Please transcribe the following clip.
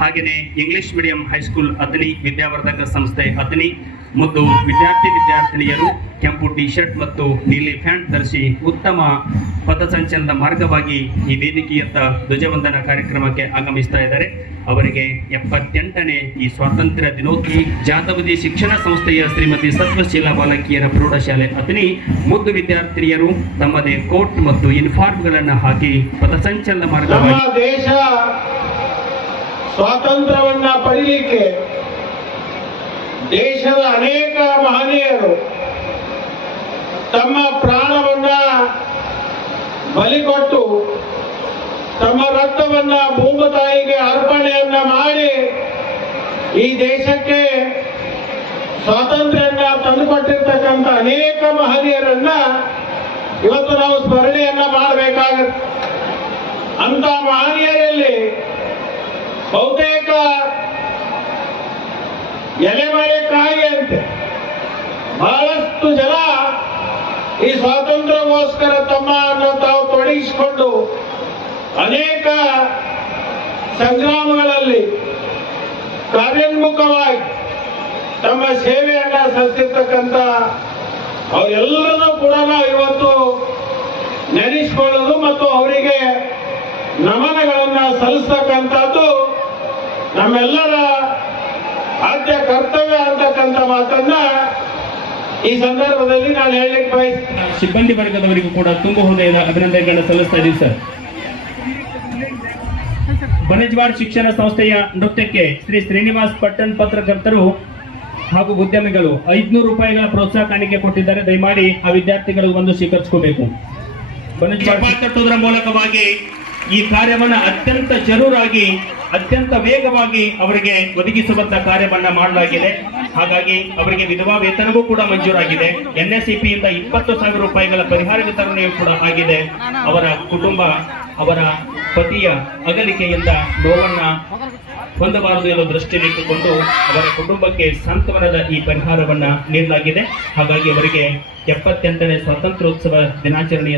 ಹಾಗೆಯೇ English medium high school Athani ವಿದ್ಯಾವರ್ಧಕ ಸಂಸ್ಥೆ ಅಥಣಿ ಮತ್ತು ವಿದ್ಯಾರ್ಥಿನಿಯರು ಕೆಂಪು ಟಿ ಶರ್ಟ್ ಮತ್ತು ನೀಲಿ ಪ್ಯಾಂಟ್ ಧರಿಸಿ ಉತ್ತಮ ಪಥಸಂಚಲನದ ಮಾರ್ಗವಾಗಿ ಈ ವೇದಿಕೆಯತ್ತ ಧ್ವಜವಂದನಾ ಕಾರ್ಯಕ್ರಮಕ್ಕೆ ಆಗಮಿಸ್ತಾ ಇದ್ದಾರೆ. ಅವರಿಗೆ 78ನೇ ಈ ಸ್ವಾತಂತ್ರ್ಯ ದಿನೋತ್ಸವ ಜಾತವದಿ ಶಿಕ್ಷಣ ಸಂಸ್ಥೆಯ ಶ್ರೀಮತಿ ಸತ್ವಶೀಲ ಬಾಲಕಿಯರ ಪ್ರೌಢಶಾಲೆ ಅಥಣಿ ಮುದ್ದು ವಿದ್ಯಾರ್ಥಿನಿಯರು ತಮ್ಮದೇ ಕೋಟ್ ಮತ್ತು ಯೂನಿಫಾರ್ಮ್ಗಳನ್ನು ಹಾಕಿ ಪಥಸಂಚಲನ ಮಾರ್ಗವಾಗಿ ದೇಶ ಸ್ವಾತಂತ್ರ್ಯವನ್ನ ಪಡೆಯಲಿಕ್ಕೆ ದೇಶದ ಅನೇಕ ಮಹನೀಯರು ತಮ್ಮ ಪ್ರಾಣವನ್ನ ಬಲಿಕೊಟ್ಟು ತಮ್ಮ ರಕ್ತವನ್ನ ಭೂಮತಾಯಿಗೆ ಅರ್ಪಣೆಯನ್ನ ಮಾಡಿ ಈ ದೇಶಕ್ಕೆ ಸ್ವಾತಂತ್ರ್ಯವನ್ನ ತಂದುಕೊಟ್ಟಿರ್ತಕ್ಕಂಥ ಅನೇಕ ಮಹನೀಯರನ್ನ ಇವತ್ತು ನಾವು ಸ್ಮರಣೆಯನ್ನ ಮಾಡಬೇಕಾಗುತ್ತೆ. ಅಂತ ಮಹನೀಯರಲ್ಲಿ ಬಹುತೇಕ ಎಲೆಮರೆ ಕಾಯಿಯಂತೆ ಬಹಳಷ್ಟು ಜನ ಈ ಸ್ವಾತಂತ್ರ್ಯಕ್ಕೋಸ್ಕರ ತಮ್ಮನ್ನು ತಾವು ತೊಡಗಿಸಿಕೊಂಡು ಅನೇಕ ಸಂಗ್ರಾಮಗಳಲ್ಲಿ ಕಾರ್ಯೋನ್ಮುಖವಾಗಿ ತಮ್ಮ ಸೇವೆಯನ್ನ ಸಲ್ಲಿಸಿರ್ತಕ್ಕಂಥ ಅವರೆಲ್ಲರನ್ನೂ ಕೂಡ ನಾವು ಇವತ್ತು ನೆನೆಸಿಕೊಳ್ಳೋದು ಮತ್ತು ಅವರಿಗೆ ನಮನಗಳನ್ನ ಸಲ್ಲಿಸ್ತಕ್ಕಂಥದ್ದು ನಮ್ಮೆಲ್ಲರ ಆದ್ಯ ಕರ್ತವ್ಯ ಅಂತಕ್ಕಂಥ ಮಾತನ್ನ ಈ ಸಂದರ್ಭದಲ್ಲಿ ನಾನು ಹೇಳಲಿಕ್ಕೆ ಬಯಸ್ತೀನಿ. ಸಿಬ್ಬಂದಿ ವರ್ಗದವರಿಗೂ ಕೂಡ ತುಂಬ ಹೃದಯದ ಅಭಿನಂದನೆಗಳನ್ನು ಸಲ್ಲಿಸ್ತಾ ಇದ್ದೀವಿ ಸರ್. ಬನಜ್ವಾಡ್ ಶಿಕ್ಷಣ ಸಂಸ್ಥೆಯ ನೃತ್ಯಕ್ಕೆ ಶ್ರೀ ಶ್ರೀನಿವಾಸ್ ಪಟ್ಟಣ್ ಪತ್ರಕರ್ತರು ಹಾಗೂ ಉದ್ಯಮಿಗಳು 500 ರೂಪಾಯಿಗಳ ಪ್ರೋತ್ಸಾಹ ಕಾಣಿಕೆ ಕೊಟ್ಟಿದ್ದಾರೆ. ದಯಮಾಡಿ ಆ ವಿದ್ಯಾರ್ಥಿಗಳು ಬಂದು ಸ್ವೀಕರಿಸಿಕೋಬೇಕು. ಬನಜ್ವಾಡ್ ಕಟ್ಟುವುದರ ಮೂಲಕವಾಗಿ ಈ ಕಾರ್ಯವನ್ನು ಅತ್ಯಂತ ಜರೂರಾಗಿ ಅತ್ಯಂತ ವೇಗವಾಗಿ ಅವರಿಗೆ ಒದಗಿಸುವಂತ ಕಾರ್ಯವನ್ನ ಮಾಡಲಾಗಿದೆ. ಹಾಗಾಗಿ ಅವರಿಗೆ ವಿಧವಾ ವೇತನವೂ ಕೂಡ ಮಂಜೂರಾಗಿದೆ. NSCP ಯಿಂದ 20,000 ರೂಪಾಯಿಗಳ ಪರಿಹಾರ ವಿತರಣೆಯೂ ಕೂಡ ಆಗಿದೆ. ಅವರ ಕುಟುಂಬ ಅವರ ಪತಿಯ ಅಗಲಿಕೆಯಿಂದ ನೋವನ್ನ ಹೊಂದಬಾರದು ಎಂಬ ದೃಷ್ಟಿಯಲ್ಲಿಟ್ಟುಕೊಂಡು ಅವರ ಕುಟುಂಬಕ್ಕೆ ಸಾಂತ್ವನದ ಈ ಪರಿಹಾರವನ್ನ ನೀಡಲಾಗಿದೆ. ಹಾಗಾಗಿ ಅವರಿಗೆ 78ನೇ ಸ್ವಾತಂತ್ರ್ಯೋತ್ಸವ ದಿನಾಚರಣೆಯ